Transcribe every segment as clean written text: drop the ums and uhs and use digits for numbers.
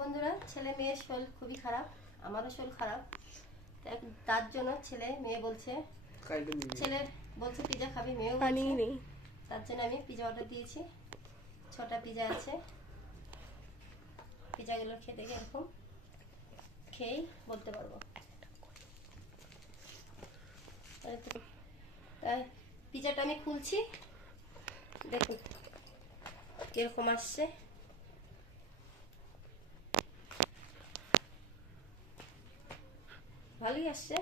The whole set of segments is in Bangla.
বন্ধুরা, ছেলে মেয়ের শরীর খুবই খারাপ, আমারও শরীর খারাপ। তার জন্য ছেলে মেয়ে বলছে, ছেলে বলছে পিজা খাবি, মেয়েও বলছে। তার জন্য আমি পিজা অর্ডার দিয়েছি। 6টা পিজা আছে। পিজাগুলো খেতে গিয়ে এরকম খেয়েই বলতে পারবো। তাই পিজাটা আমি খুলছি, দেখুন কিরকম আসছে। ভালোই আসছে।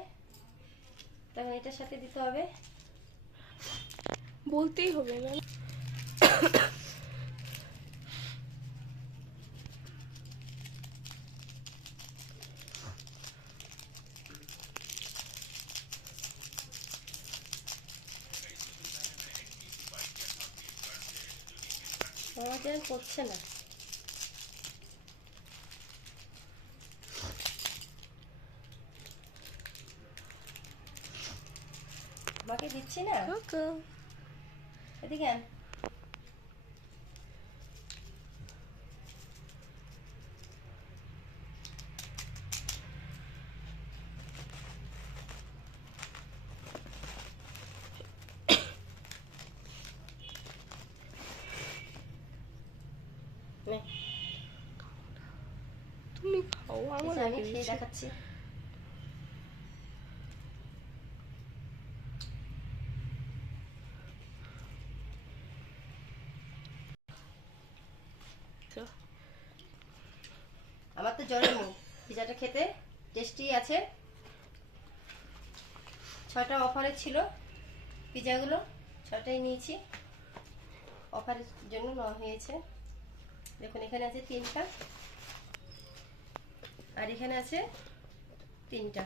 তখন এটার সাথে দিতে হবে, বলতেই হবে না। আমাদের করছে না। আমাকে দিচ্ছি না, এদিকে আন। তুমি খাও, আমার আমি খেয়ে দেখাচ্ছি। আমার তো জ্বরের মুখ। পিজাটা খেতে টেস্টি আছে। 6টা অফারে ছিল পিজাগুলো, 6টাই নিয়েছি। অফারের জন্য নেওয়া হয়েছে। দেখুন এখানে আছে 3টা, আর এখানে আছে 3টা।